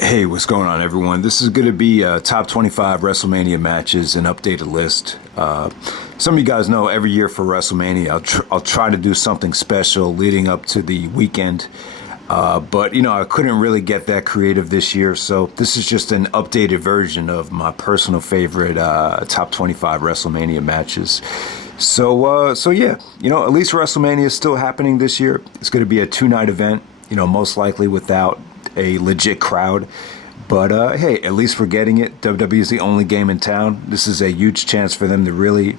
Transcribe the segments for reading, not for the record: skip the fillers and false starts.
Hey, what's going on, everyone? This is going to be top 25 Wrestlemania matches, an updated list. Some of you guys know every year for Wrestlemania, I'll try to do something special leading up to the weekend. But, I couldn't really get that creative this year. So this is just an updated version of my personal favorite top 25 Wrestlemania matches. So yeah, at least WrestleMania is still happening this year. It's going to be a two-night event, most likely without a legit crowd. But hey, at least we're getting it. WWE is the only game in town. This is a huge chance for them to really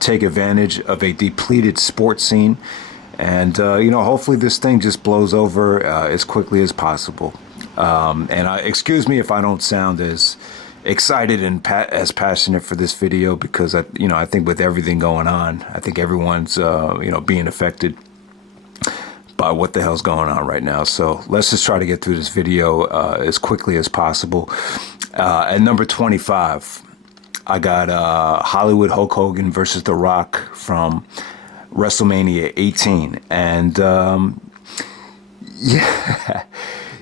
take advantage of a depleted sports scene. And, hopefully this thing just blows over as quickly as possible. Excuse me if I don't sound as excited and as passionate for this video, because I think with everything going on, I think everyone's being affected by what the hell's going on right now. So let's just try to get through this video as quickly as possible. At number 25, I got Hollywood Hulk Hogan versus The Rock from WrestleMania 18. And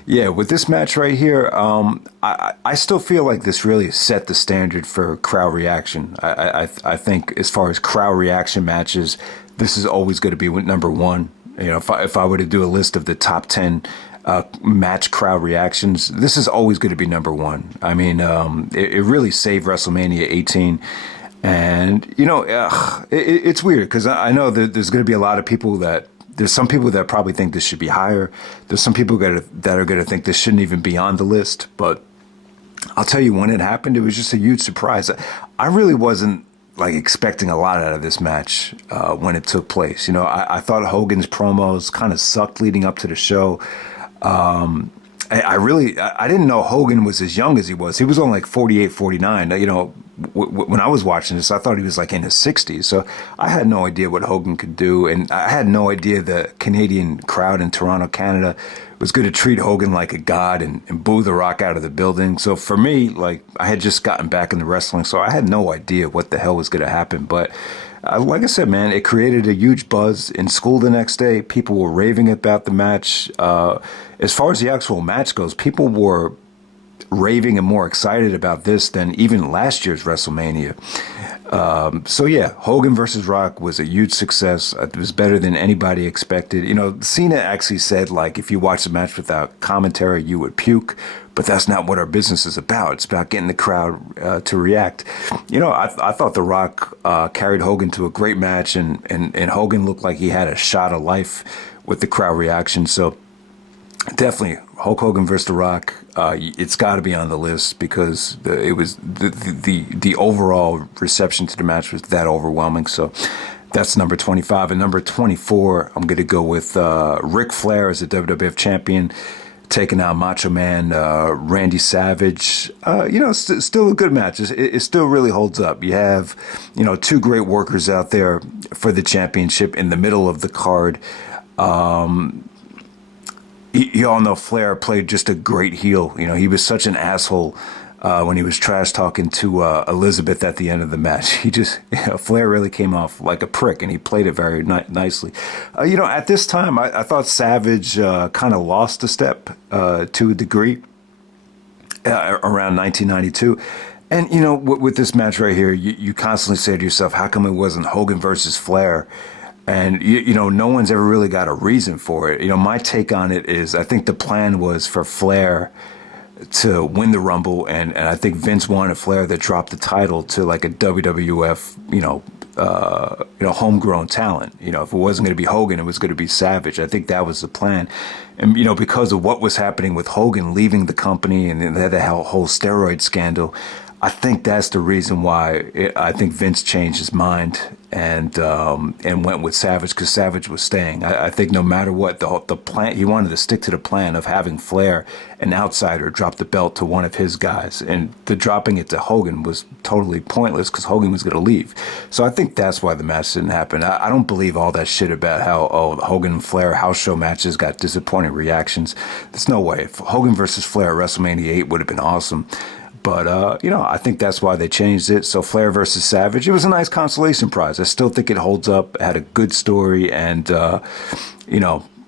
yeah, with this match right here, I still feel like this really set the standard for crowd reaction. I think as far as crowd reaction matches, this is always going to be number one. If I were to do a list of the top 10 match crowd reactions, this is always going to be number one. I mean, it really saved WrestleMania 18. And, it's weird because I know that there's going to be a lot of people there's some people that probably think this should be higher. There's some people that are going to think this shouldn't even be on the list. But I'll tell you, when it happened, it was just a huge surprise. I really wasn't expecting a lot out of this match when it took place. I thought Hogan's promos kind of sucked leading up to the show. I didn't know Hogan was as young as he was. He was only 48, 49. When I was watching this, I thought he was in his 60s. So I had no idea what Hogan could do. And I had no idea the Canadian crowd in Toronto, Canada was going to treat Hogan like a god and boo The Rock out of the building. So for me, I had just gotten back into wrestling, so I had no idea what the hell was going to happen. But like I said, man, it created a huge buzz in school the next day. People were raving about the match. As far as the actual match goes, people were raving and more excited about this than even last year's WrestleMania. So yeah, Hogan versus Rock was a huge success. It was better than anybody expected. Cena actually said, if you watch the match without commentary, you would puke. But that's not what our business is about. It's about getting the crowd to react. I thought The Rock carried Hogan to a great match, and Hogan looked like he had a shot of life with the crowd reaction. So definitely, Hulk Hogan versus The Rock. It's got to be on the list because it was the overall reception to the match was that overwhelming. So that's number 25. And number 24, I'm going to go with Ric Flair as the WWF champion, taking out Macho Man Randy Savage. Still a good match. It still really holds up. You have, two great workers out there for the championship in the middle of the card. You all know Flair played just a great heel. He was such an asshole when he was trash talking to Elizabeth at the end of the match. Flair really came off like a prick, and he played it very nicely. At this time, I thought Savage kind of lost a step to a degree around 1992. And, with this match right here, you constantly say to yourself, how come it wasn't Hogan versus Flair? And, no one's ever really got a reason for it. My take on it is I think the plan was for Flair to win the Rumble. And I think Vince wanted Flair to drop the title to a WWF, homegrown talent. If it wasn't going to be Hogan, it was going to be Savage. I think that was the plan. And, because of what was happening with Hogan leaving the company and the whole steroid scandal, I think that's the reason why I think Vince changed his mind and went with Savage, because Savage was staying. I think no matter what, the plan, he wanted to stick to the plan of having Flair, an outsider, drop the belt to one of his guys. And the dropping it to Hogan was totally pointless because Hogan was going to leave. So I think that's why the match didn't happen. I don't believe all that shit about how Hogan and Flair house show matches got disappointing reactions. There's no way. If Hogan versus Flair at WrestleMania 8 would have been awesome. But, I think that's why they changed it. So Flair versus Savage, it was a nice consolation prize. I still think it holds up, had a good story, and,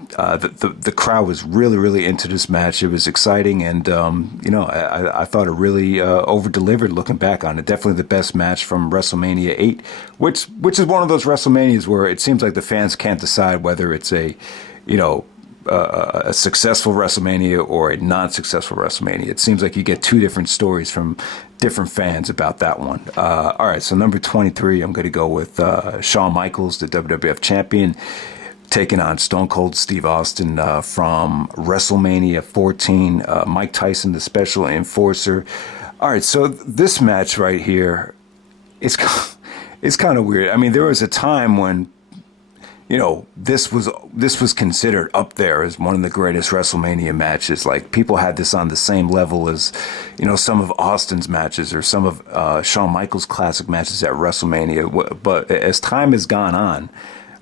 the crowd was really, really into this match. It was exciting, and I thought it really over delivered. Looking back on it, definitely the best match from WrestleMania 8, which is one of those WrestleManias where it seems like the fans can't decide whether it's a successful WrestleMania or a non-successful WrestleMania. It seems like you get two different stories from different fans about that one. All right, so number 23, I'm going to go with Shawn Michaels, the WWF champion, taking on Stone Cold Steve Austin from WrestleMania 14. Mike Tyson, the special enforcer. All right, so this match right here, it's kind of weird. I mean, there was a time when this was considered up there as one of the greatest WrestleMania matches. Like, people had this on the same level as, some of Austin's matches or some of Shawn Michaels' classic matches at WrestleMania. But as time has gone on,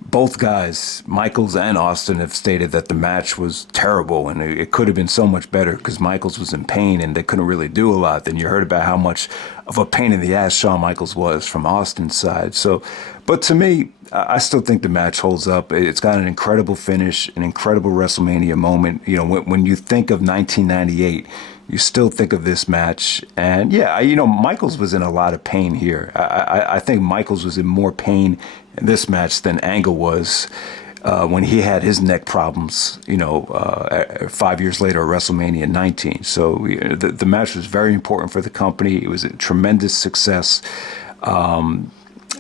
both guys, Michaels and Austin, have stated that the match was terrible and it could have been so much better because Michaels was in pain and they couldn't really do a lot. Then you heard about how much of a pain in the ass Shawn Michaels was from Austin's side. So, but to me, I still think the match holds up. It's got an incredible finish, an incredible WrestleMania moment. When you think of 1998, you still think of this match. And yeah, Michaels was in a lot of pain here. I think Michaels was in more pain in this match than Angle was when he had his neck problems, 5 years later at WrestleMania 19. So the match was very important for the company. It was a tremendous success.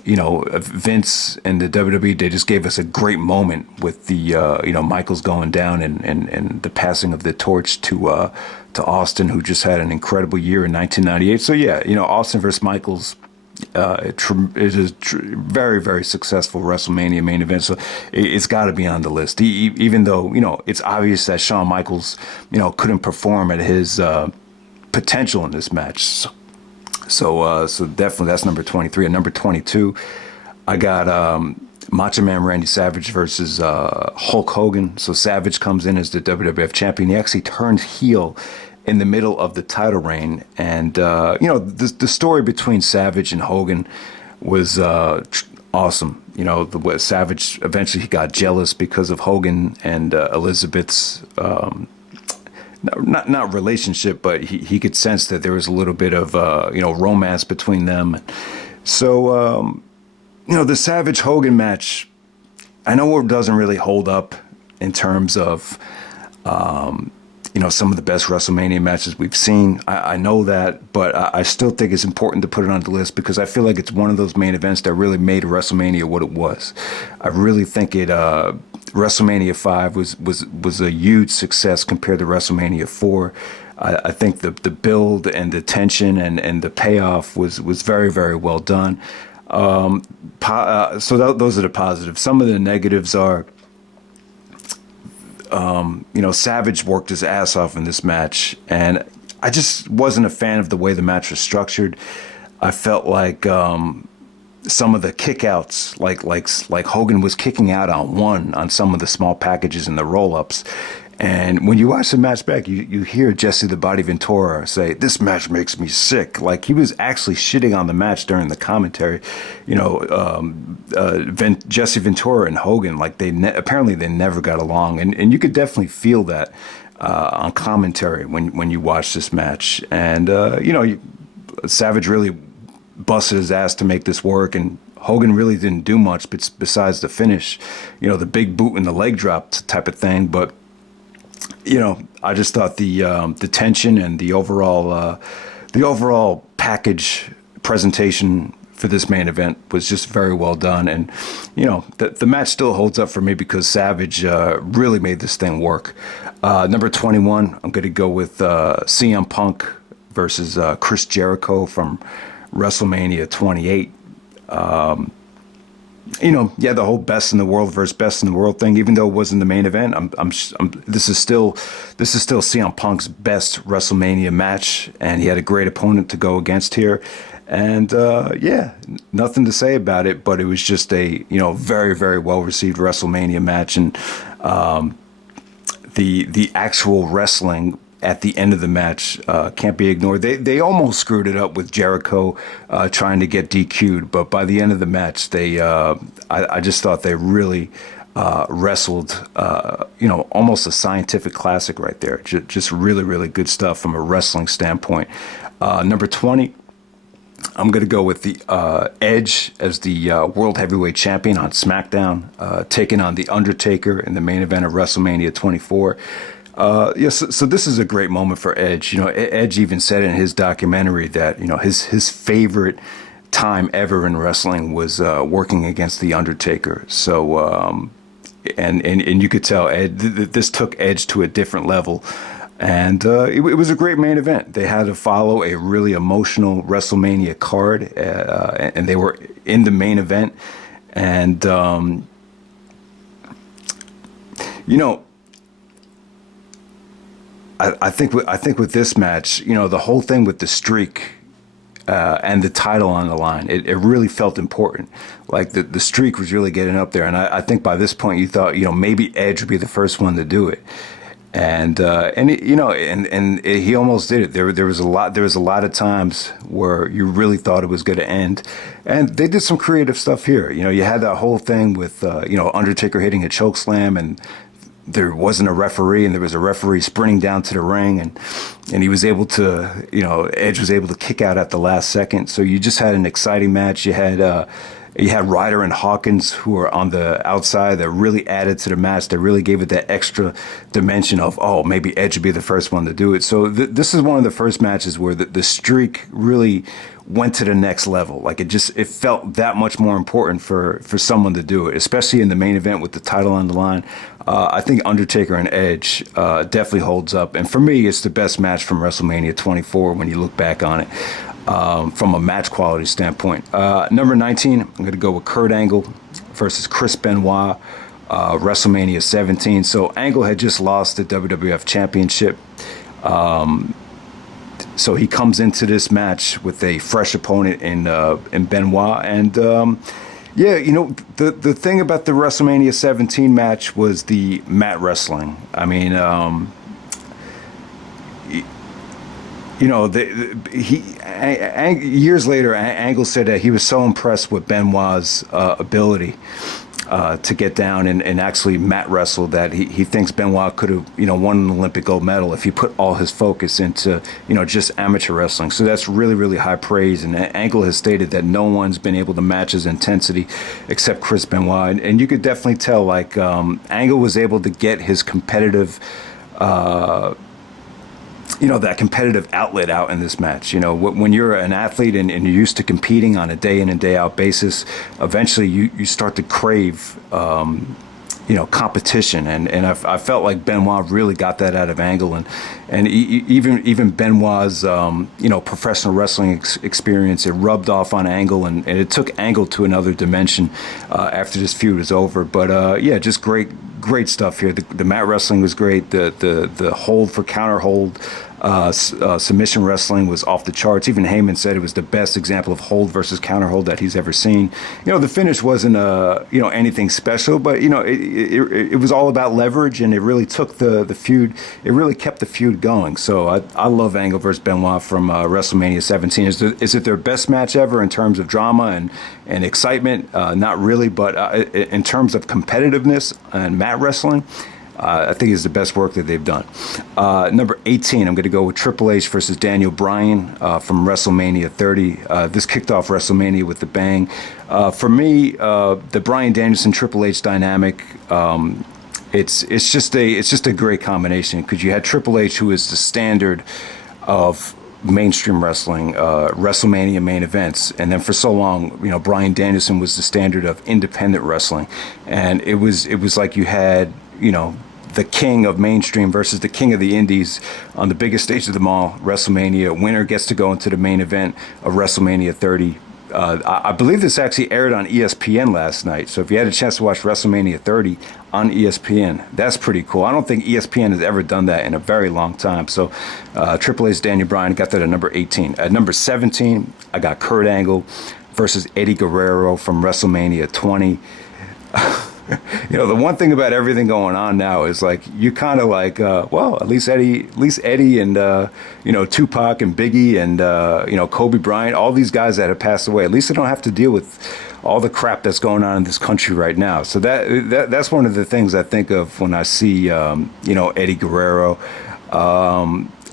Vince and the WWE, they just gave us a great moment with the, Michaels going down and the passing of the torch to Austin, who just had an incredible year in 1998. So yeah, Austin versus Michaels, it is very, very successful WrestleMania main event. So it's got to be on the list, even though, it's obvious that Shawn Michaels, couldn't perform at his potential in this match. So definitely that's number 23. At number 22, I got Macho Man Randy Savage versus Hulk Hogan. So Savage comes in as the WWF champion. He actually turns heel in the middle of the title reign. And, the story between Savage and Hogan was awesome. The way Savage, eventually he got jealous because of Hogan and Elizabeth's not relationship, but he could sense that there was a little bit of romance between them. So the Savage Hogan match, I know it doesn't really hold up in terms of some of the best WrestleMania matches we've seen. I know that, but I still think it's important to put it on the list because I feel like it's one of those main events that really made WrestleMania what it was. I really think it WrestleMania 5 was a huge success compared to WrestleMania 4. I think the build and the tension and the payoff was very, very well done. So those are the positives. Some of the negatives are, Savage worked his ass off in this match, and I just wasn't a fan of the way the match was structured. I felt like some of the kickouts, like Hogan was kicking out on some of the small packages and the roll-ups. And when you watch the match back, you hear Jesse the Body Ventura say, "This match makes me sick." Like, he was actually shitting on the match during the commentary. Jesse Ventura and Hogan, like, apparently they never got along, and you could definitely feel that on commentary when you watch this match. And Savage really busted his ass to make this work, and Hogan really didn't do much besides the finish, the big boot and the leg drop type of thing. But I just thought the tension and the overall package presentation for this main event was just very well done. And the match still holds up for me because Savage really made this thing work. Number 21, I'm going to go with CM Punk versus Chris Jericho from WrestleMania 28. The whole best in the world versus best in the world thing, even though it wasn't the main event, this is still CM Punk's best WrestleMania match, and he had a great opponent to go against here. And nothing to say about it, but it was just a very, very well received WrestleMania match, and the actual wrestling at the end of the match can't be ignored. They almost screwed it up with Jericho trying to get DQ'd, but by the end of the match, I just thought they really wrestled, almost a scientific classic right there. Just really, really good stuff from a wrestling standpoint. Number 20, I'm going to go with the Edge as the World Heavyweight Champion on SmackDown, taking on the Undertaker in the main event of WrestleMania 24. So this is a great moment for Edge. Edge even said in his documentary that his favorite time ever in wrestling was working against the Undertaker. So and you could tell this took Edge to a different level. And it was a great main event. They had to follow a really emotional WrestleMania card, and they were in the main event. And I think with this match, the whole thing with the streak and the title on the line, it really felt important. Like the streak was really getting up there, and I think by this point you thought maybe Edge would be the first one to do it. And he almost did it. There was a lot of times where you really thought it was going to end, and they did some creative stuff here. You had that whole thing with Undertaker hitting a choke slam, and there wasn't a referee, and there was a referee sprinting down to the ring, and he was able to, Edge was able to kick out at the last second. So you just had an exciting match. You had Ryder and Hawkins, who were on the outside, that really added to the match. That really gave it that extra dimension of, maybe Edge would be the first one to do it. So this is one of the first matches where the streak really went to the next level. Like it felt that much more important for someone to do it, especially in the main event with the title on the line. I think Undertaker and Edge definitely holds up. And for me, it's the best match from WrestleMania 24 when you look back on it. From a match quality standpoint. Number 19, I'm going to go with Kurt Angle versus Chris Benoit, WrestleMania 17. So Angle had just lost the WWF Championship. So he comes into this match with a fresh opponent in Benoit. And the thing about the WrestleMania 17 match was the mat wrestling. I mean, years later, Angle said that he was so impressed with Benoit's ability to get down and actually mat wrestle that he thinks Benoit could have won an Olympic gold medal if he put all his focus into just amateur wrestling. So that's really, really high praise. And Angle has stated that no one's been able to match his intensity except Chris Benoit. And you could definitely tell Angle was able to get his competitive that competitive outlet out in this match. When you're an athlete and you're used to competing on a day in and day out basis, eventually you start to crave, competition. And I felt like Benoit really got that out of Angle. And even Benoit's, professional wrestling experience, it rubbed off on Angle, and it took Angle to another dimension after this feud was over. But, just great stuff here. The mat wrestling was great. The hold for counter hold, submission wrestling was off the charts. Even Heyman said it was the best example of hold versus counter hold that he's ever seen. The finish wasn't anything special, but it was all about leverage, and it really took the feud. It really kept the feud going. So I love Angle versus Benoit from WrestleMania 17. Is it their best match ever in terms of drama and excitement? Not really, but in terms of competitiveness and mat wrestling, I think it's the best work that they've done. Number 18, I'm going to go with Triple H versus Daniel Bryan from WrestleMania 30. This kicked off WrestleMania with a bang. For me, the Bryan Danielson Triple H dynamic, it's just a great combination, because you had Triple H, who is the standard of mainstream wrestling, WrestleMania main events, and then for so long, Bryan Danielson was the standard of independent wrestling, and it was like you had the king of mainstream versus the king of the indies on the biggest stage of them all, WrestleMania. Winner gets to go into the main event of WrestleMania 30. I believe this actually aired on ESPN last night. So if you had a chance to watch WrestleMania 30 on ESPN, that's pretty cool. I don't think ESPN has ever done that in a very long time. So Triple H, Daniel Bryan, got that at number 18. At number 17, I got Kurt Angle versus Eddie Guerrero from WrestleMania 20. The one thing about everything going on now is like you kind of like, well, at least Eddie, and Tupac and Biggie and Kobe Bryant, all these guys that have passed away. At least they don't have to deal with all the crap that's going on in this country right now. So that's one of the things I think of when I see Eddie Guerrero.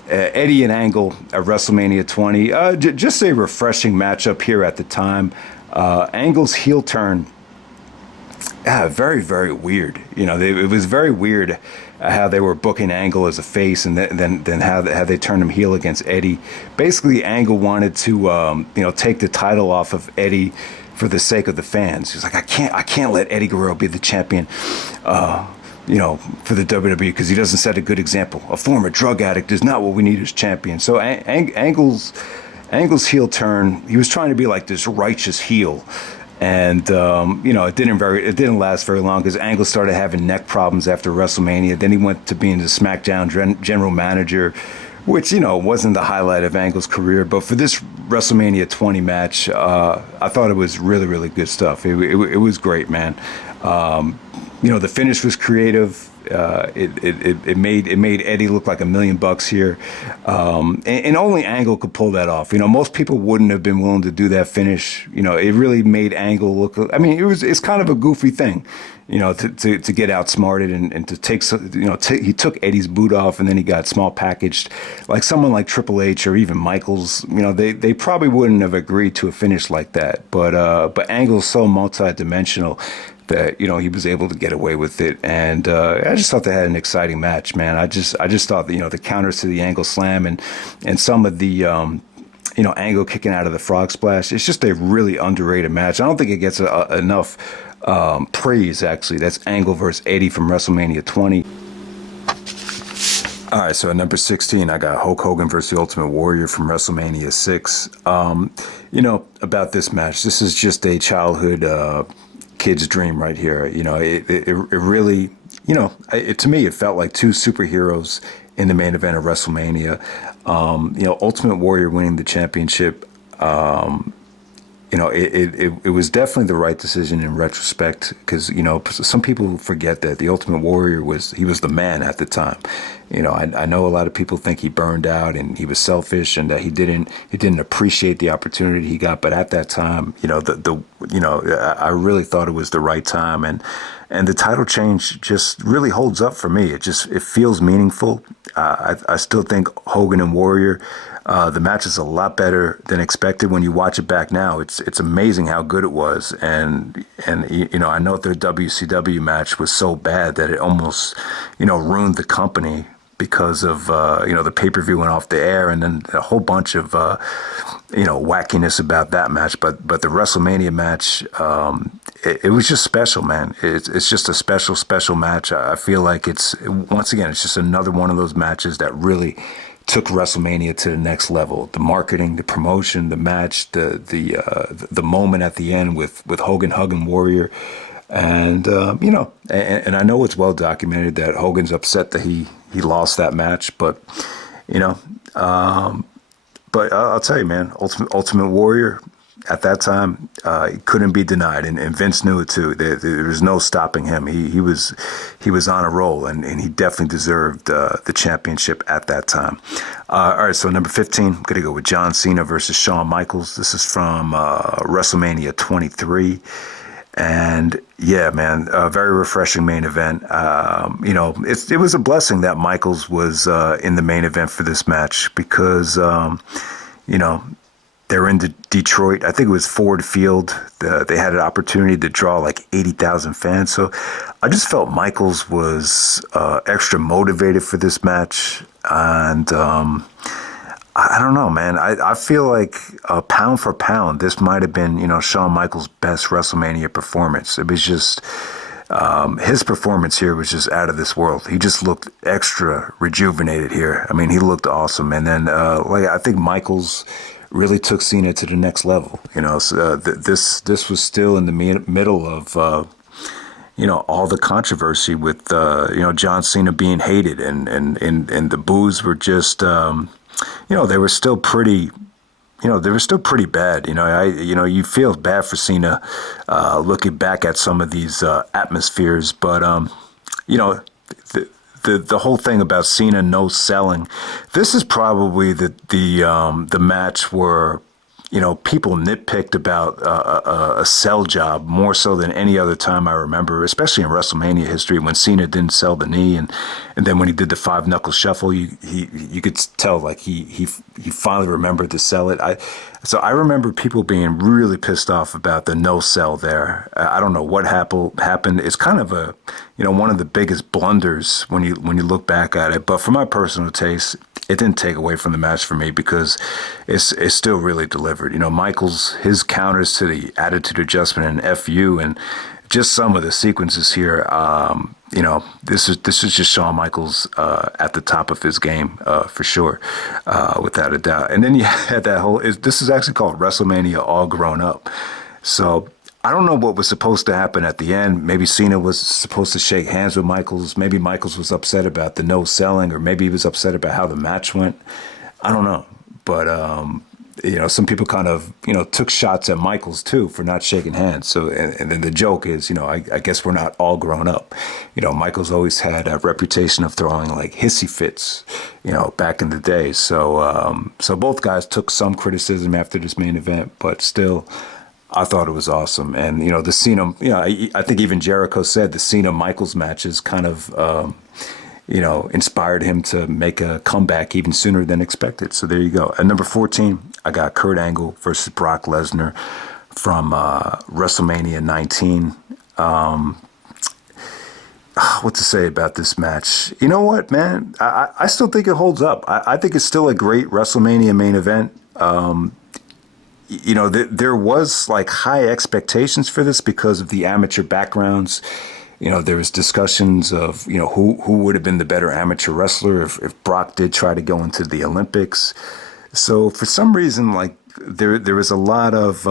Eddie and Angle at WrestleMania 20. Just a refreshing matchup here at the time. Angle's heel turn, very, very weird. It was very weird how they were booking Angle as a face, and then how they turned him heel against Eddie. Basically, Angle wanted to take the title off of Eddie for the sake of the fans. He's like, I can't let Eddie Guerrero be the champion. For the WWE, because he doesn't set a good example. A former drug addict is not what we need as champion. So Angle's heel turn, he was trying to be like this righteous heel, and it didn't last very long because Angle started having neck problems after WrestleMania. Then he went to being the SmackDown general manager, which wasn't the highlight of Angle's career. But for this WrestleMania 20 match, I thought it was really, really good stuff. It was great, man. The finish was creative. It made Eddie look like $1 million here, and only Angle could pull that off. Most people wouldn't have been willing to do that finish. It really made Angle look. I mean, it's kind of a goofy thing, to get outsmarted and to take. He took Eddie's boot off, and then he got small packaged. Like someone like Triple H or even Michaels, they probably wouldn't have agreed to a finish like that. But Angle's so multi-dimensional that he was able to get away with it, and I just thought they had an exciting match, man. I just thought that, the counters to the Angle slam and some of the Angle kicking out of the frog splash, it's just a really underrated match. I don't think it gets enough praise, actually. That's Angle versus Eddie from WrestleMania 20. All right, so at number 16, I got Hulk Hogan versus the Ultimate Warrior from WrestleMania 6. About this match, this is just a childhood kid's dream right here. It really, to me, it felt like two superheroes in the main event of WrestleMania. Ultimate Warrior winning the championship. It was definitely the right decision in retrospect, because some people forget that the Ultimate Warrior was the man at the time. I know a lot of people think he burned out and he was selfish and that he didn't appreciate the opportunity he got. But at that time, I really thought it was the right time, and the title change just really holds up for me. It feels meaningful. I still think Hogan and Warrior. The match is a lot better than expected when you watch it back now. It's amazing how good it was, and I know their WCW match was so bad that it almost ruined the company because of the pay-per-view went off the air, and then a whole bunch of wackiness about that match. But the WrestleMania match, it was just special, man. It's just a special match. I feel like it's just another one of those matches that really took WrestleMania to the next level. The marketing, the promotion, the match, the moment at the end with Hogan hugging Warrior, and and I know it's well documented that Hogan's upset that he lost that match, but I'll tell you, man, Ultimate Warrior at that time, it couldn't be denied, and Vince knew it too. There was no stopping him. He was on a roll, and he definitely deserved the championship at that time. All right, so number 15, I'm gonna go with John Cena versus Shawn Michaels. This is from WrestleMania 23. And yeah, man, a very refreshing main event. It was a blessing that Michaels was in the main event for this match, because they're in Detroit. I think it was Ford Field. They had an opportunity to draw like 80,000 fans. So I just felt Michaels was extra motivated for this match. And I don't know, man. I feel like pound for pound, this might have been, Shawn Michaels' best WrestleMania performance. It was just, his performance here was just out of this world. He just looked extra rejuvenated here. I mean, he looked awesome. And then, I think Michaels really took Cena to the next level. So, this was still in the middle of, all the controversy with, John Cena being hated, and the boos were just, they were still pretty, they were still pretty bad. You feel bad for Cena looking back at some of these atmospheres, but you know, the whole thing about Cena no selling, this is probably the match where people nitpicked about a sell job more so than any other time I remember, especially in WrestleMania history when Cena didn't sell the knee, and then when he did the 5-knuckle shuffle, you could tell like he finally remembered to sell it. So I remember people being really pissed off about the no sell there. I don't know what happened. It's kind of one of the biggest blunders when you look back at it. But for my personal taste, it didn't take away from the match for me because it's still really delivered. Michaels, his counters to the attitude adjustment and FU and just some of the sequences here, this is just Shawn Michaels at the top of his game for sure, without a doubt. And then you had that this is actually called WrestleMania All Grown Up. So I don't know what was supposed to happen at the end. Maybe Cena was supposed to shake hands with Michaels. Maybe Michaels was upset about the no selling, or maybe he was upset about how the match went. I don't know. But, some people kind of, took shots at Michaels too for not shaking hands. So, and then the joke is, I guess we're not all grown up. Michaels always had a reputation of throwing like hissy fits, back in the day. So, so both guys took some criticism after this main event, but still, I thought it was awesome. And, the Cena, I think even Jericho said the Cena-Michaels matches kind of, inspired him to make a comeback even sooner than expected. So there you go. At number 14, I got Kurt Angle versus Brock Lesnar from WrestleMania 19. What to say about this match? You know what, man? I still think it holds up. I think it's still a great WrestleMania main event. There was like high expectations for this because of the amateur backgrounds. There was discussions of, who would have been the better amateur wrestler if Brock did try to go into the Olympics. So for some reason, like there was a lot of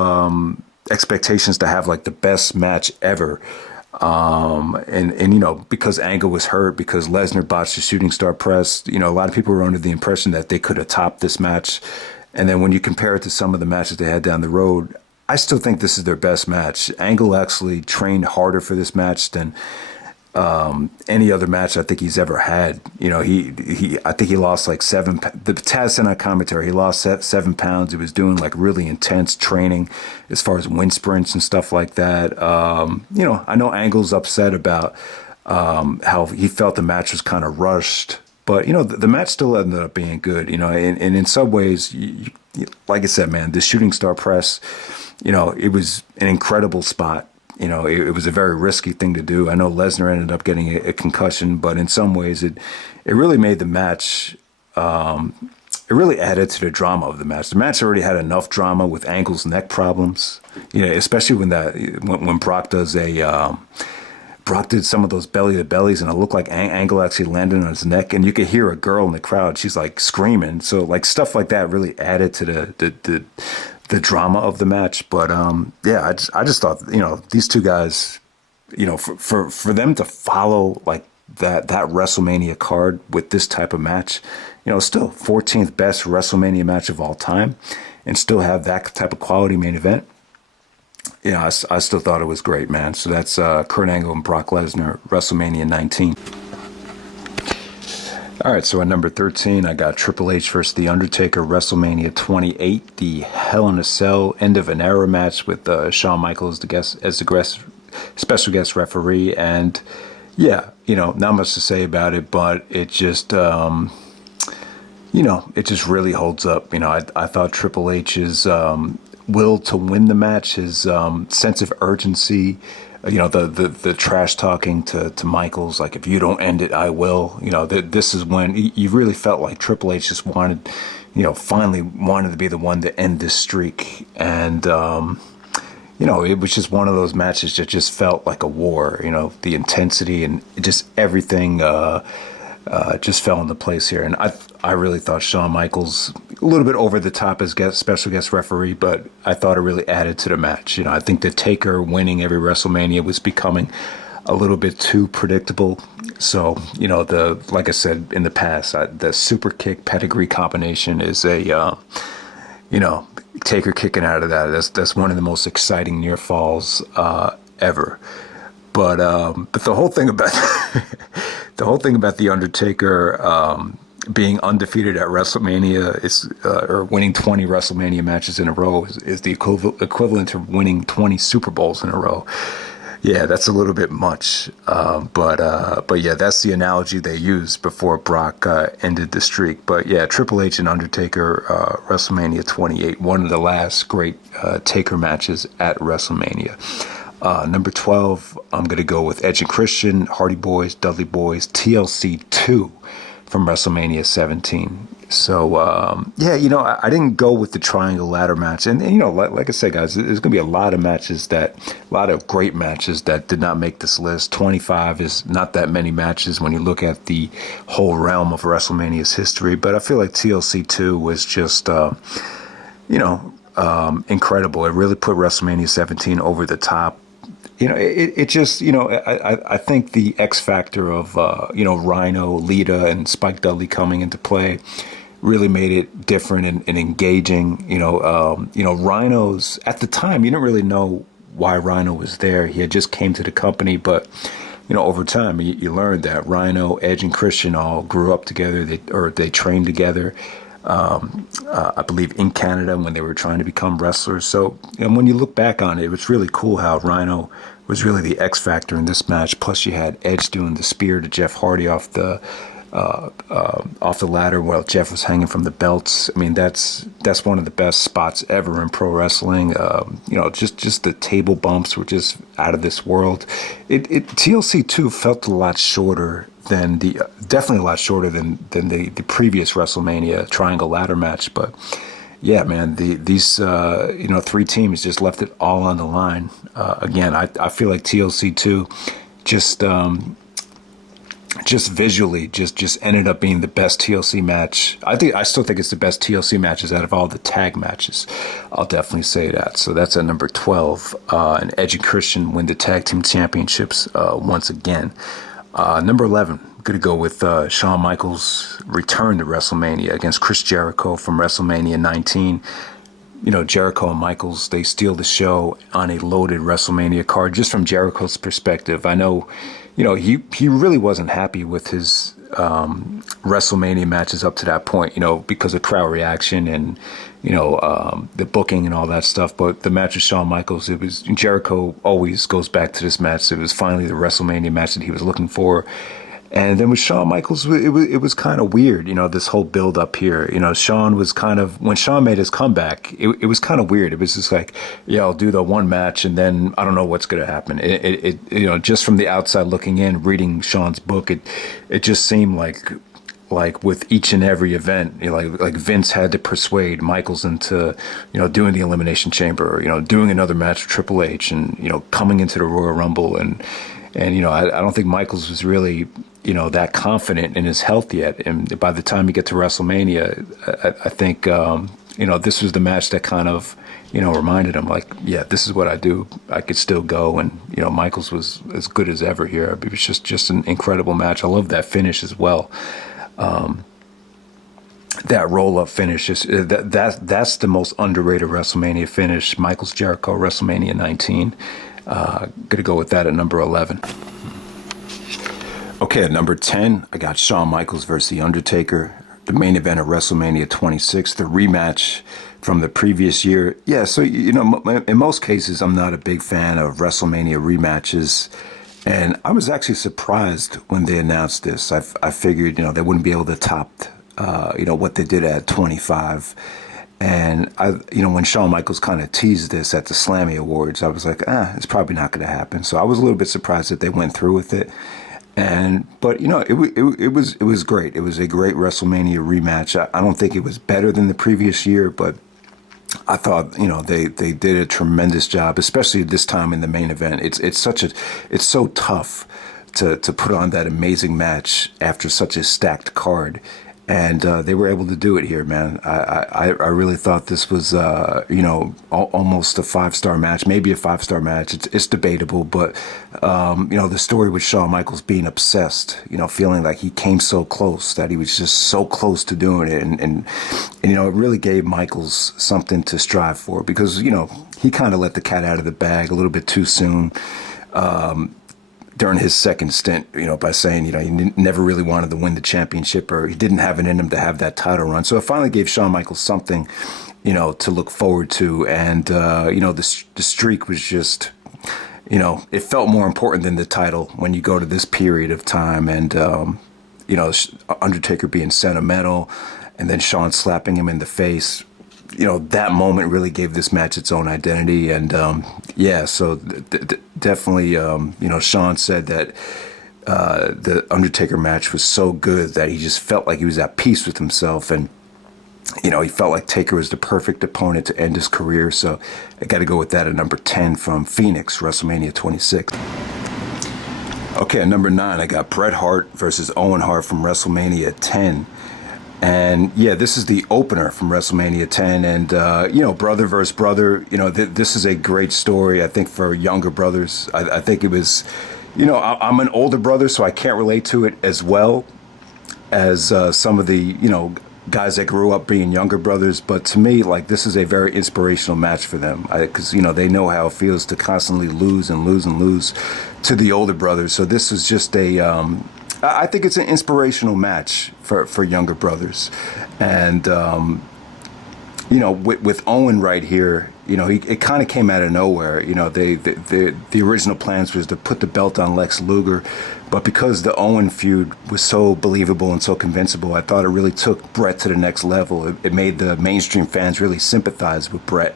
expectations to have like the best match ever. And because Angle was hurt, because Lesnar botched the shooting star press, a lot of people were under the impression that they could have topped this match. And then when you compare it to some of the matches they had down the road, I still think this is their best match. Angle actually trained harder for this match than any other match I think he's ever had. I think he lost like 7. The Taz said on commentary, he lost 7 pounds. He was doing like really intense training as far as wind sprints and stuff like that. I know Angle's upset about how he felt the match was kind of rushed. But, the match still ended up being good, and in some ways, like I said, man, the shooting star press, it was an incredible spot. It was a very risky thing to do. I know Lesnar ended up getting a concussion, but in some ways it really made the match, it really added to the drama of the match. The match already had enough drama with Angle's neck problems, especially when Brock does Brock did some of those belly to bellies, and it looked like Angle actually landed on his neck, and you could hear a girl in the crowd. She's like screaming. So like stuff like that really added to the drama of the match. But I just thought these two guys, for them to follow like that WrestleMania card with this type of match, still 14th best WrestleMania match of all time, and still have that type of quality main event. I still thought it was great, man. So that's Kurt Angle and Brock Lesnar, WrestleMania 19. All right, so at number 13, I got Triple H versus The Undertaker, WrestleMania 28, the Hell in a Cell end of an era match with Shawn Michaels as the special guest referee. And yeah, not much to say about it, but it just, it just really holds up. I thought Triple H's will to win the match, his sense of urgency, the trash talking to Michaels, like, if you don't end it, I will. This is when you really felt like Triple H just wanted, finally wanted to be the one to end this streak. And, it was just one of those matches that just felt like a war, the intensity and just everything just fell into place here. And I really thought Shawn Michaels a little bit over the top as special guest referee, but I thought it really added to the match. I think the Taker winning every WrestleMania was becoming a little bit too predictable. So, like I said in the past, the super kick pedigree combination is you know, Taker kicking out of that. That's one of the most exciting near falls ever. But the whole thing about the Undertaker being undefeated at WrestleMania or winning 20 WrestleMania matches in a row is the equivalent to winning 20 Super Bowls in a row. Yeah, that's a little bit much. But yeah, that's the analogy they used before Brock ended the streak. But yeah, Triple H and Undertaker, WrestleMania 28, one of the last great Taker matches at WrestleMania. Number 12, I'm going to go with Edge and Christian, Hardy Boys, Dudley Boys, TLC 2 from WrestleMania 17. So, yeah, you know, I didn't go with the triangle ladder match. And you know, like I said, guys, there's going to be a lot of great matches that did not make this list. 25 is not that many matches when you look at the whole realm of WrestleMania's history. But I feel like TLC 2 was just, incredible. It really put WrestleMania 17 over the top. You know, it just, you know, I think the X factor of, Rhino, Lita, and Spike Dudley coming into play really made it different and engaging. Rhino's, at the time, you didn't really know why Rhino was there. He had just came to the company, but, you know, over time, you learned that Rhino, Edge, and Christian all grew up together, they trained together. I believe in Canada when they were trying to become wrestlers. So, and when you look back on it, it was really cool how Rhino was really the X factor in this match. Plus, you had Edge doing the spear to Jeff Hardy off the ladder while Jeff was hanging from the belts. I mean, that's one of the best spots ever in pro wrestling. Just the table bumps were just out of this world. TLC 2 felt a lot shorter than definitely a lot shorter than the previous WrestleMania triangle ladder match. But yeah, man, these three teams just left it all on the line. Again, I feel like TLC 2 just visually just ended up being the best TLC match. I still think it's the best TLC matches out of all the tag matches. I'll definitely say that. So that's at number 12. And Edge and Christian win the tag team championships once again. Number 11, I'm going to go with Shawn Michaels' return to WrestleMania against Chris Jericho from WrestleMania 19. You know, Jericho and Michaels, they steal the show on a loaded WrestleMania card. Just from Jericho's perspective, I know, you know, he really wasn't happy with his WrestleMania matches up to that point, you know, because of crowd reaction and, the booking and all that stuff. But the match with Shawn Michaels, it was, Jericho always goes back to this match. It was finally the WrestleMania match that he was looking for. And then with Shawn Michaels, it was kind of weird, you know, this whole build up here. You know, Shawn was when Shawn made his comeback, it was kind of weird. It was just like, yeah, I'll do the one match and then I don't know what's going to happen. Just from the outside looking in, reading Shawn's book, it just seemed like with each and every event, like Vince had to persuade Michaels into, doing the Elimination Chamber, or, doing another match with Triple H and, coming into the Royal Rumble. And I don't think Michaels was really, that confident in his health yet. And by the time you get to WrestleMania, I think, this was the match that kind of, reminded him like, yeah, this is what I do. I could still go. And, Michaels was as good as ever here. It was just an incredible match. I love that finish as well. That roll-up finish is that's the most underrated WrestleMania finish. Michaels Jericho WrestleMania 19. Gonna go with that at number 11. Okay, at number 10, I got Shawn Michaels versus The Undertaker, the main event of WrestleMania 26, the rematch from the previous year. Yeah, so in most cases, I'm not a big fan of WrestleMania rematches. And I was actually surprised when they announced this. I figured, they wouldn't be able to top, what they did at 25. And when Shawn Michaels kind of teased this at the Slammy Awards, I was like, it's probably not going to happen. So I was a little bit surprised that they went through with it. But it was great. It was a great WrestleMania rematch. I don't think it was better than the previous year, but I thought, they did a tremendous job, especially this time in the main event. It's so tough to put on that amazing match after such a stacked card. And they were able to do it here, man. I really thought this was, almost a 5-star match, maybe a 5-star match. It's debatable, but, the story with Shawn Michaels being obsessed, feeling like he came so close, that he was just so close to doing it. And it really gave Michaels something to strive for because, he kind of let the cat out of the bag a little bit too soon. During his second stint, by saying, he never really wanted to win the championship or he didn't have it in him to have that title run. So it finally gave Shawn Michaels something, to look forward to. And, the streak was just, it felt more important than the title when you go to this period of time. And, Undertaker being sentimental and then Shawn slapping him in the face. That moment really gave this match its own identity. And, so definitely, Shawn said that the Undertaker match was so good that he just felt like he was at peace with himself. And, he felt like Taker was the perfect opponent to end his career. So I got to go with that at number 10 from Phoenix, WrestleMania 26. Okay, at number 9, I got Bret Hart versus Owen Hart from WrestleMania 10. And yeah, this is the opener from WrestleMania 10, and brother versus brother. This is a great story. I think for younger brothers, I think it was, I'm an older brother, so I can't relate to it as well as some of the guys that grew up being younger brothers. But to me, like, this is a very inspirational match for them because they know how it feels to constantly lose and lose and lose to the older brothers. So this is just I think it's an inspirational match for younger brothers. And, with Owen right here, it kind of came out of nowhere. The original plans was to put the belt on Lex Luger. But because the Owen feud was so believable and so convincible, I thought it really took Bret to the next level. It made the mainstream fans really sympathize with Bret.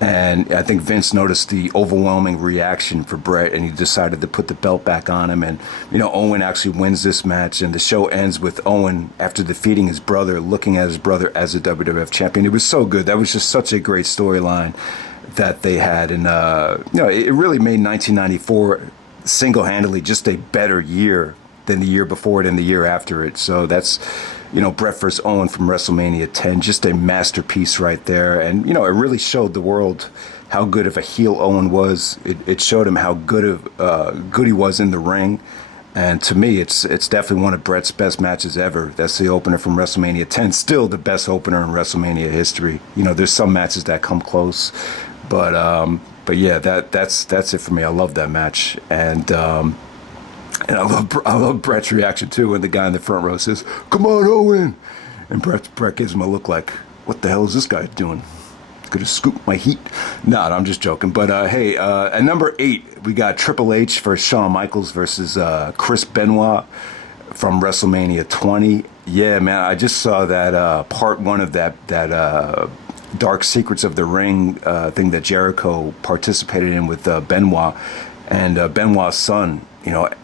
And I think Vince noticed the overwhelming reaction for Bret, and he decided to put the belt back on him. And, Owen actually wins this match, and the show ends with Owen, after defeating his brother, looking at his brother as a WWF champion. It was so good. That was just such a great storyline that they had. And, it really made 1994 single-handedly just a better year than the year before it and the year after it. So that's... Bret vs. Owen from WrestleMania 10, just a masterpiece right there. And, it really showed the world how good of a heel Owen was. It showed him how good he was in the ring. And to me, it's definitely one of Bret's best matches ever. That's the opener from WrestleMania 10, still the best opener in WrestleMania history. There's some matches that come close. But yeah, that's it for me. I love that match. And I love Bret's reaction too when the guy in the front row says, "Come on, Owen," and Bret gives him a look like, "What the hell is this guy doing? Gonna scoop my heat?" Nah, I'm just joking. But hey, at number 8, we got Triple H versus Shawn Michaels versus Chris Benoit from WrestleMania 20. Yeah, man, I just saw that part 1 of that Dark Secrets of the Ring thing that Jericho participated in with Benoit, and Benoit's son.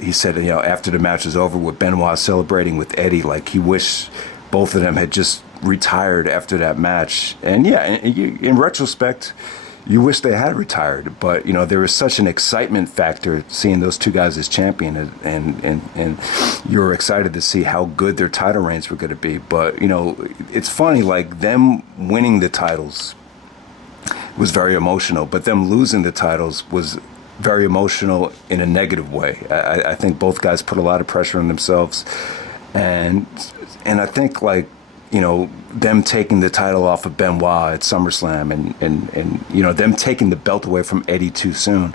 He said, after the match was over with Benoit celebrating with Eddie, like he wished both of them had just retired after that match. And yeah, in retrospect, you wish they had retired. But, there was such an excitement factor seeing those two guys as champion, and you were excited to see how good their title reigns were going to be. But, it's funny, like them winning the titles was very emotional, but them losing the titles was very emotional in a negative way. I think both guys put a lot of pressure on themselves, and I think them taking the title off of Benoit at SummerSlam and them taking the belt away from Eddie too soon.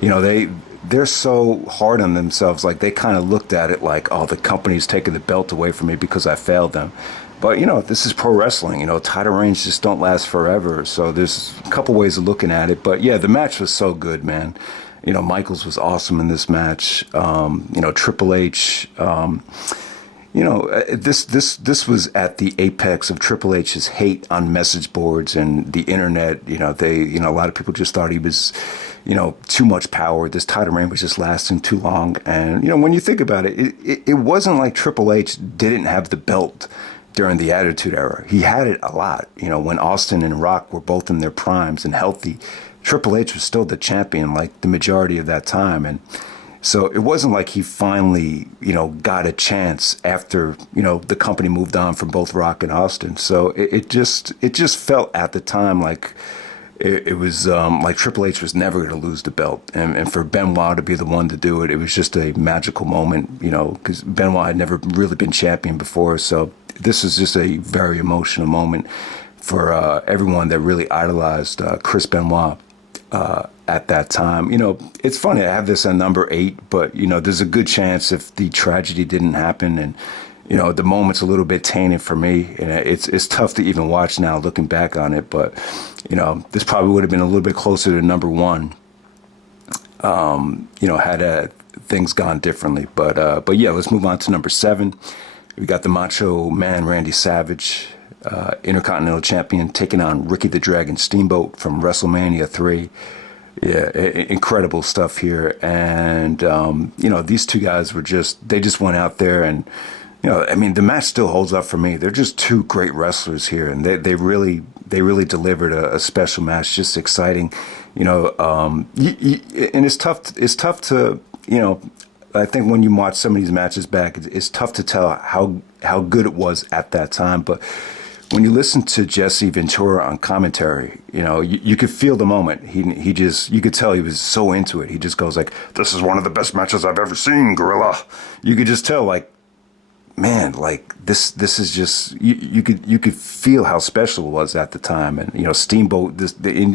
They're so hard on themselves. Like they kind of looked at it like, oh, the company's taking the belt away from me because I failed them. But, this is pro wrestling. Title reigns just don't last forever. So there's a couple ways of looking at it. But, yeah, the match was so good, man. Michaels was awesome in this match. Triple H, this was at the apex of Triple H's hate on message boards and the internet. A lot of people just thought he was, too much power. This title reign was just lasting too long. And, when you think about it, it wasn't like Triple H didn't have the belt during the Attitude Era. He had it a lot. When Austin and Rock were both in their primes and healthy, Triple H was still the champion like the majority of that time. And, So it wasn't like he finally, got a chance after, the company moved on from both Rock and Austin. So it just felt at the time like it was like Triple H was never going to lose the belt. And for Benoit to be the one to do it, it was just a magical moment, because Benoit had never really been champion before. So this is just a very emotional moment for everyone that really idolized Chris Benoit at that time. It's funny, I have this at number 8, but, there's a good chance if the tragedy didn't happen and, the moment's a little bit tainted for me. And it's tough to even watch now looking back on it. But, this probably would have been a little bit closer to number 1, had things gone differently. But yeah, let's move on to number 7. We got the Macho Man Randy Savage, Intercontinental Champion, taking on Ricky the Dragon Steamboat from WrestleMania 3. Yeah, incredible stuff here. And, these two guys they just went out there and, the match still holds up for me. They're just two great wrestlers here, and they really delivered a special match, just exciting, and it's tough to, I think when you watch some of these matches back, it's tough to tell how good it was at that time. But when you listen to Jesse Ventura on commentary, you could feel the moment. You could tell he was so into it. He just goes like, "This is one of the best matches I've ever seen, Gorilla." You could just tell, like, man, like this is just you could feel how special it was at the time. And Steamboat,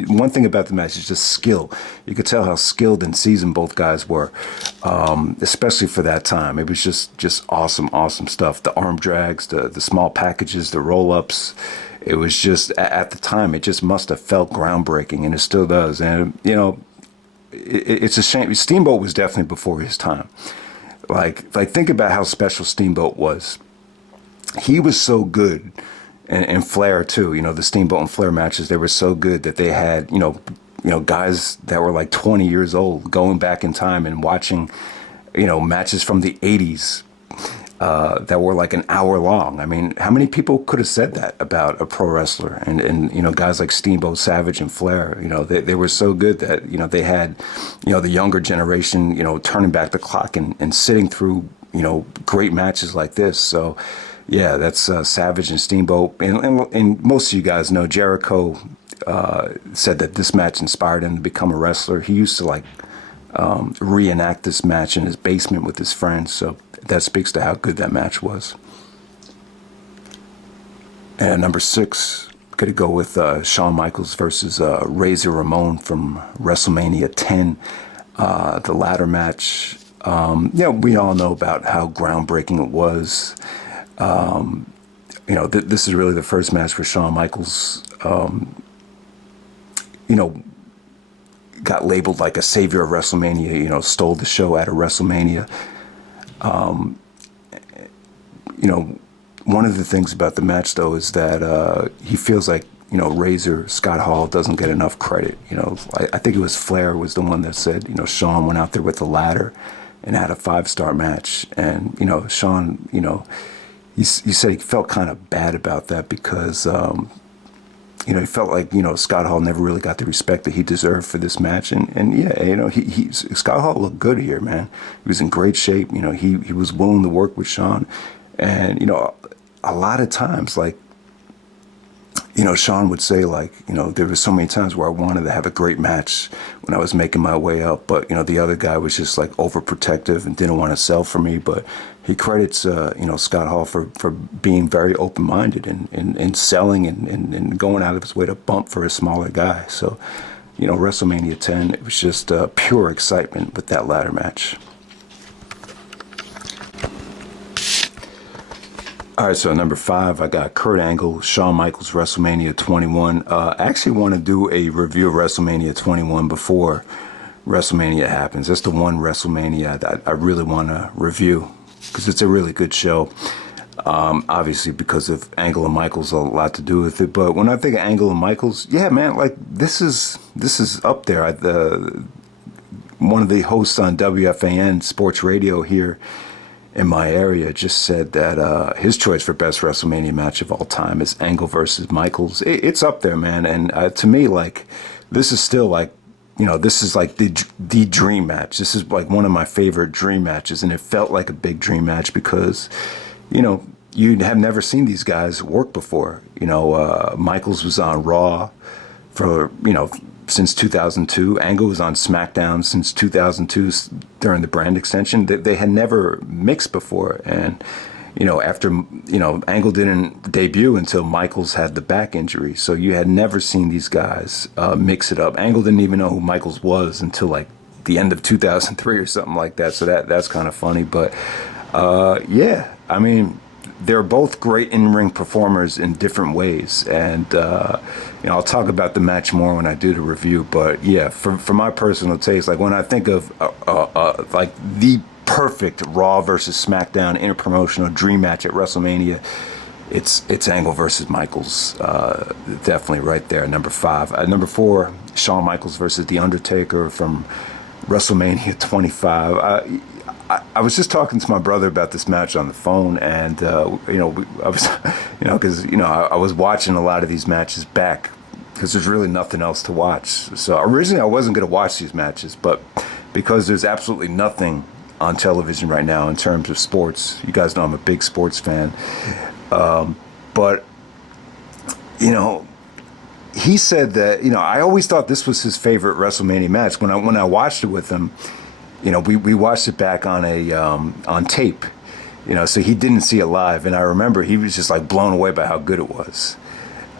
one thing about the match is just skill. You could tell how skilled and seasoned both guys were, especially for that time. It was just awesome stuff. The arm drags, the small packages, the roll-ups. It was just, at the time, it just must have felt groundbreaking, and it still does. And it's a shame. Steamboat was definitely before his time. Like think about how special Steamboat was. He was so good, and Flair too. The Steamboat and Flair matches, they were so good that they had guys that were like 20 years old going back in time and watching matches from the 80s that were like an hour long. I mean, how many people could have said that about a pro wrestler? And guys like Steamboat, Savage, and Flair, they were so good that, they had, the younger generation, turning back the clock and sitting through, great matches like this. So, yeah, that's Savage and Steamboat. And most of you guys know Jericho said that this match inspired him to become a wrestler. He used to reenact this match in his basement with his friends. So that speaks to how good that match was. And number 6, going to go with Shawn Michaels versus Razor Ramon from WrestleMania 10. The ladder match. We all know about how groundbreaking it was. This is really the first match where Shawn Michaels, got labeled like a savior of WrestleMania, stole the show out of WrestleMania. One of the things about the match, though, is that he feels like, Razor, Scott Hall, doesn't get enough credit. I think it was Flair was the one that said, Shawn went out there with the ladder and had a 5-star match. And, Shawn, he said he felt kind of bad about that because, he felt like, Scott Hall never really got the respect that he deserved for this match. And yeah, Scott Hall looked good here, man. He was in great shape. He was willing to work with Shawn. And, a lot of times, like, Shawn would say, like, there were so many times where I wanted to have a great match when I was making my way up. But, the other guy was just, like, overprotective and didn't want to sell for me. But he credits, Scott Hall for being very open-minded and selling and going out of his way to bump for a smaller guy. So, WrestleMania 10, it was just pure excitement with that ladder match. All right, so number 5, I got Kurt Angle, Shawn Michaels, WrestleMania 21. I actually want to do a review of WrestleMania 21 before WrestleMania happens. That's the one WrestleMania that I really want to review because it's a really good show. Obviously, because of Angle and Michaels, a lot to do with it. But when I think of Angle and Michaels, yeah, man, like this is up there. One of the hosts on WFAN Sports Radio here in my area just said that his choice for best WrestleMania match of all time is Angle versus Michaels. It's up there, man. And to me, like, this is still like this is like the dream match. This is like one of my favorite dream matches, and it felt like a big dream match because, you have never seen these guys work before. Michaels was on Raw for, since 2002. Angle was on SmackDown since 2002 during the brand extension. They had never mixed before. And, after, Angle didn't debut until Michaels had the back injury. So you had never seen these guys mix it up. Angle didn't even know who Michaels was until like the end of 2003 or something like that. So that's kind of funny. But yeah, I mean, they're both great in-ring performers in different ways, and I'll talk about the match more when I do the review. But yeah, for my personal taste, like when I think of like the perfect Raw versus SmackDown interpromotional dream match at WrestleMania, it's Angle versus Michaels, definitely right there, number 5. Number 4, Shawn Michaels versus The Undertaker from WrestleMania 25. I was just talking to my brother about this match on the phone, and I was, because I was watching a lot of these matches back because there's really nothing else to watch. So originally I wasn't going to watch these matches, but because there's absolutely nothing on television right now in terms of sports, you guys know I'm a big sports fan, but he said that I always thought this was his favorite WrestleMania match. When I watched it with him. We watched it back on on tape, so he didn't see it live. And I remember he was just like blown away by how good it was.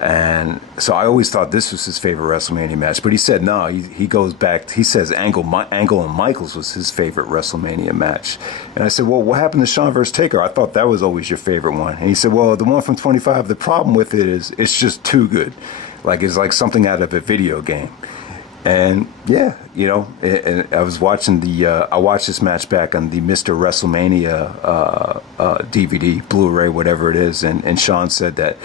And so I always thought this was his favorite WrestleMania match. But he said no, he goes back, he says Angle and Michaels was his favorite WrestleMania match. And I said, well, what happened to Shawn versus Taker? I thought that was always your favorite one. And he said, well, the one from 25, the problem with it is it's just too good. Like it's like something out of a video game. And yeah, and I was watching I watched this match back on the Mr. WrestleMania DVD, Blu-ray, whatever it is, and Shawn said that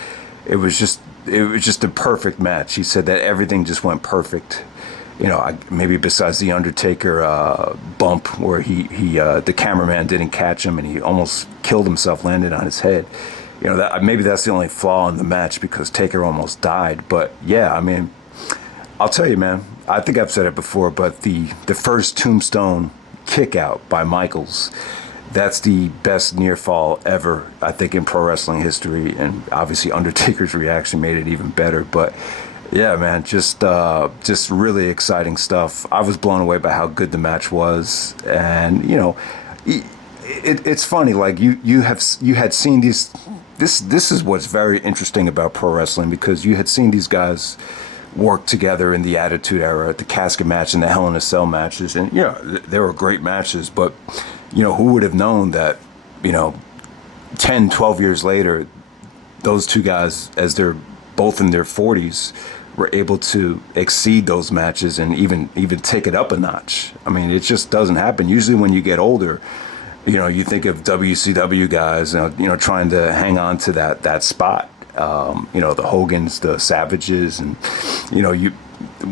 it was just a perfect match. He said that everything just went perfect. Maybe besides the Undertaker bump where the cameraman didn't catch him and he almost killed himself, landed on his head. Maybe that's the only flaw in the match because Taker almost died. But yeah, I mean, I'll tell you, man. I think I've said it before, but the first Tombstone kick out by Michaels, that's the best near fall ever, I think, in pro wrestling history. And obviously Undertaker's reaction made it even better. But yeah, man, just really exciting stuff. I was blown away by how good the match was. And, it's funny, like you had seen these, this is what's very interesting about pro wrestling, because you had seen these guys worked together in the Attitude Era, the Casket match and the Hell in a Cell matches, and they were great matches. But who would have known that 10, 12 years later, those two guys, as they're both in their 40s, were able to exceed those matches and even take it up a notch. I mean, it just doesn't happen. Usually when you get older, you think of WCW guys, trying to hang on to that spot. The Hogans, the Savages, and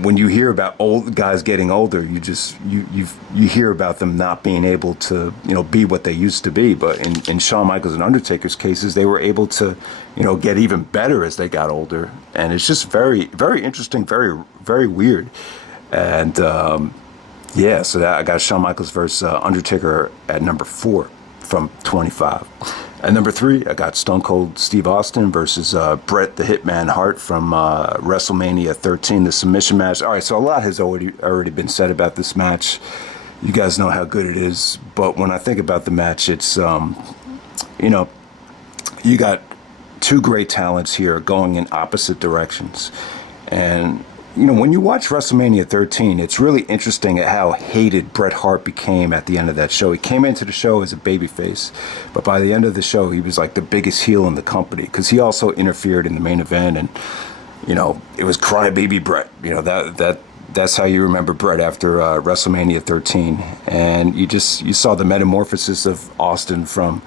when you hear about old guys getting older, you hear about them not being able to be what they used to be. But in Shawn Michaels and Undertaker's cases, they were able to get even better as they got older, and it's just very, very interesting, very, very weird. And yeah, so that I got Shawn Michaels versus Undertaker at number 4 from 25. At number 3, I got Stone Cold Steve Austin versus Bret the Hitman Hart from WrestleMania 13, the submission match. All right, so a lot has already been said about this match. You guys know how good it is, but when I think about the match, it's you got two great talents here going in opposite directions, and when you watch WrestleMania 13, it's really interesting at how hated Bret Hart became at the end of that show. He came into the show as a babyface, but by the end of the show, he was like the biggest heel in the company because he also interfered in the main event, and it was crybaby Bret. That's how you remember Bret after WrestleMania 13, and you saw the metamorphosis of Austin from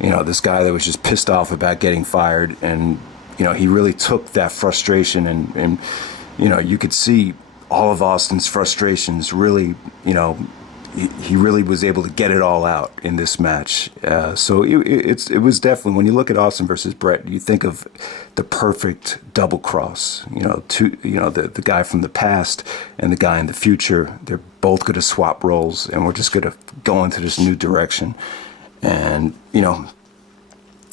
this guy that was just pissed off about getting fired, and he really took that frustration and you could see all of Austin's frustrations really, he really was able to get it all out in this match. So it was definitely, when you look at Austin versus Bret, you think of the perfect double cross. The guy from the past and the guy in the future. They're both going to swap roles, and we're just going to go into this new direction. And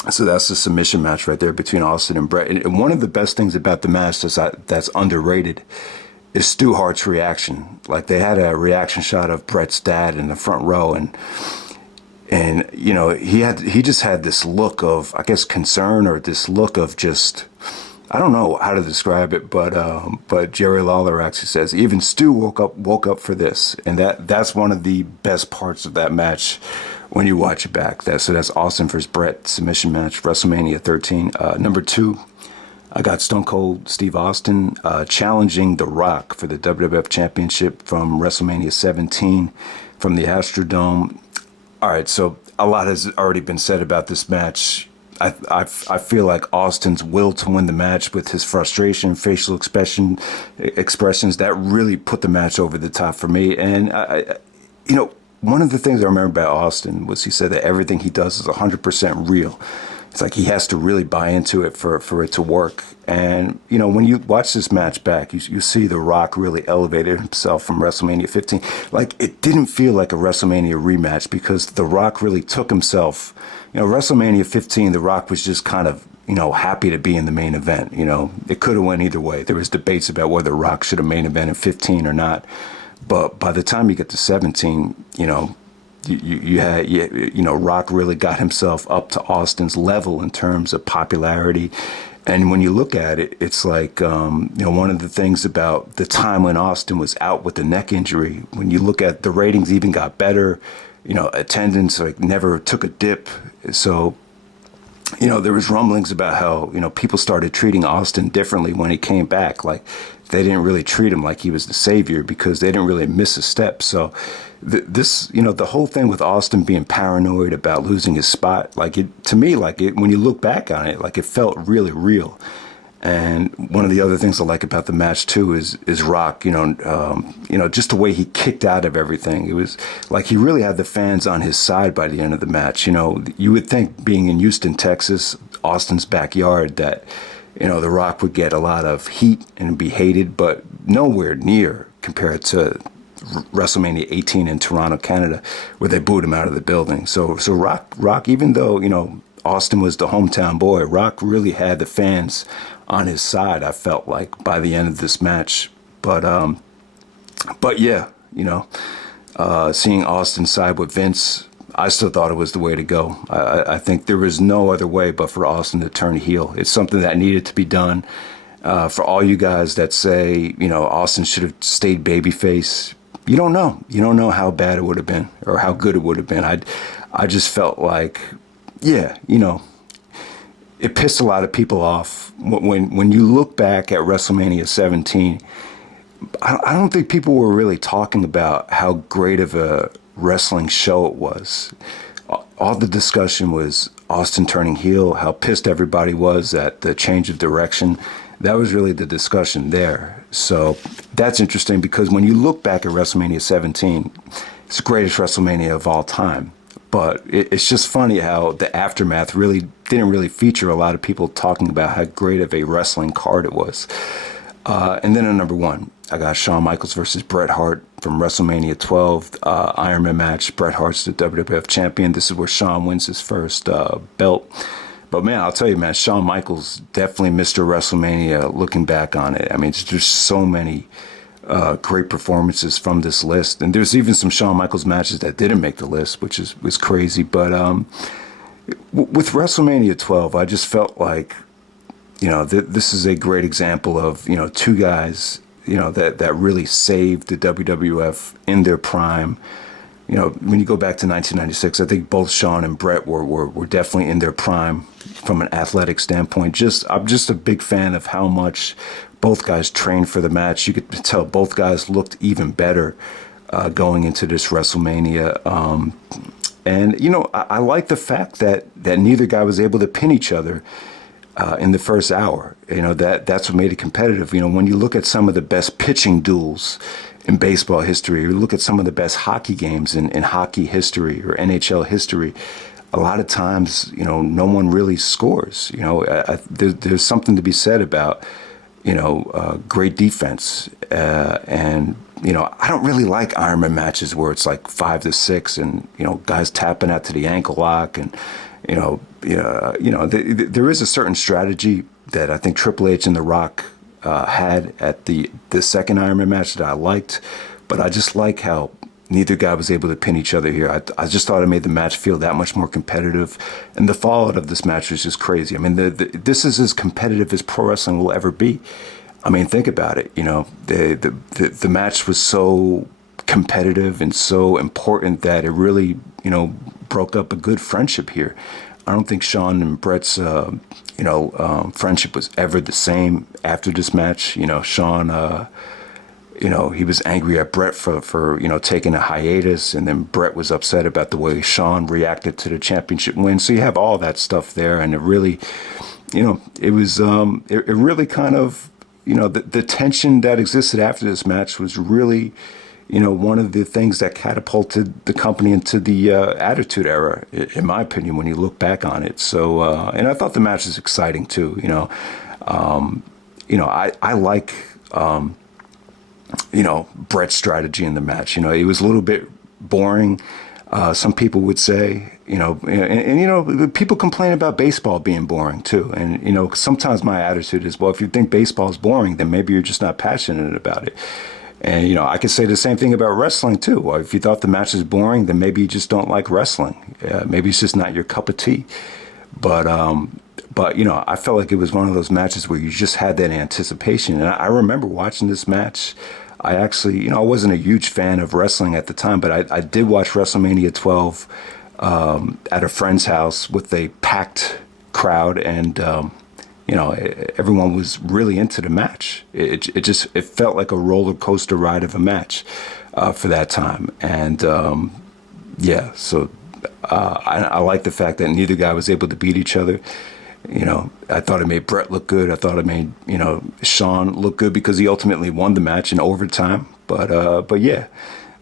so that's the submission match right there between Austin and Bret. And one of the best things about the match that's underrated is Stu Hart's reaction. Like, they had a reaction shot of Bret's dad in the front row, and he just had this look of, I guess, concern, or this look of just, I don't know how to describe it, but Jerry Lawler actually says even Stu woke up for this, and that's one of the best parts of that match when you watch it back. So that's Austin versus Bret submission match, WrestleMania 13. Number 2. I got Stone Cold Steve Austin challenging The Rock for the WWF Championship from WrestleMania 17 from the Astrodome. All right, so a lot has already been said about this match. I feel like Austin's will to win the match, with his frustration, facial expressions, that really put the match over the top for me. And one of the things I remember about Austin was he said that everything he does is 100% real. It's like he has to really buy into it for it to work. And, when you watch this match back, you see The Rock really elevated himself from WrestleMania 15. Like, it didn't feel like a WrestleMania rematch, because The Rock really took himself. WrestleMania 15, The Rock was just kind of, happy to be in the main event. It could have went either way. There was debates about whether Rock should have main evented 15 or not. But by the time you get to 17, Rock really got himself up to Austin's level in terms of popularity. And when you look at it, it's like, one of the things about the time when Austin was out with the neck injury, when you look at the ratings even got better, attendance never took a dip. So, there was rumblings about how, people started treating Austin differently when he came back. Like, they didn't really treat him like he was the savior, because they didn't really miss a step. So the whole thing with Austin being paranoid about losing his spot, when you look back on it, it felt really real. And one of the other things I like about the match too is Rock, just the way he kicked out of everything. It was like he really had the fans on his side by the end of the match. You would think, being in Houston, Texas, Austin's backyard, that, The Rock would get a lot of heat and be hated, but nowhere near compared to WrestleMania 18 in Toronto, Canada, where they booed him out of the building. So Rock, even though, Austin was the hometown boy, Rock really had the fans on his side, I felt like, by the end of this match. But yeah, seeing Austin side with Vince, I still thought it was the way to go. I think there was no other way but for Austin to turn heel. It's something that needed to be done. For all you guys that say, Austin should have stayed babyface, you don't know. You don't know how bad it would have been or how good it would have been. I just felt like, yeah, it pissed a lot of people off. When you look back at WrestleMania 17, I don't think people were really talking about how great of a wrestling show it was. All the discussion was Austin turning heel, how pissed everybody was at the change of direction. That was really the discussion there. So that's interesting, because when you look back at WrestleMania 17, it's the greatest WrestleMania of all time. But it's just funny how the aftermath really didn't really feature a lot of people talking about how great of a wrestling card it was. And then at number 1, I got Shawn Michaels versus Bret Hart from WrestleMania 12, Iron Man match. Bret Hart's the WWF champion. This is where Shawn wins his first belt. But man, I'll tell you, man, Shawn Michaels definitely Mr. WrestleMania looking back on it. I mean, there's so many great performances from this list. And there's even some Shawn Michaels matches that didn't make the list, which was crazy. But with WrestleMania 12, I just felt like, this is a great example of, two guys, that really saved the WWF in their prime. When you go back to 1996, I think both Shawn and Bret were definitely in their prime from an athletic standpoint. I'm just a big fan of how much both guys trained for the match. You could tell both guys looked even better going into this WrestleMania. And I like the fact that neither guy was able to pin each other in the first hour. That's what made it competitive. When you look at some of the best pitching duels in baseball history, or look at some of the best hockey games in hockey history or NHL history, a lot of times, no one really scores. There's something to be said about, great defense. And I don't really like Ironman matches where it's like 5-6 and, guys tapping out to the ankle lock. And, there is a certain strategy that I think Triple H and The Rock had at the second Ironman match that I liked, but I just like how neither guy was able to pin each other here. I just thought it made the match feel that much more competitive, and the fallout of this match was just crazy. I mean, this is as competitive as pro wrestling will ever be. I mean, think about it. The match was so competitive and so important that it really, broke up a good friendship here. I don't think Shawn and Bret's, friendship was ever the same after this match. Shawn, he was angry at Bret for taking a hiatus, and then Bret was upset about the way Shawn reacted to the championship win. So you have all that stuff there, and it really, it was, it really kind of, the tension that existed after this match was really, one of the things that catapulted the company into the Attitude Era, in my opinion, when you look back on it. So, and I thought the match was exciting too. I like, Bret's strategy in the match. It was a little bit boring. Some people would say, people complain about baseball being boring too. And, sometimes my attitude is, well, if you think baseball is boring, then maybe you're just not passionate about it. And, I could say the same thing about wrestling too. Well, if you thought the match is boring, then maybe you just don't like wrestling. Maybe it's just not your cup of tea. But I felt like it was one of those matches where you just had that anticipation. And I remember watching this match. I actually, I wasn't a huge fan of wrestling at the time, but I did watch WrestleMania 12 at a friend's house with a packed crowd, and everyone was really into the match. It felt like a roller coaster ride of a match for that time, and so I like the fact that neither guy was able to beat each other. I thought it made Bret look good. I thought it made, Shawn look good because he ultimately won the match in overtime. But yeah,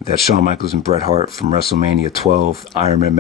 that Shawn Michaels and Bret Hart from WrestleMania 12 Ironman match.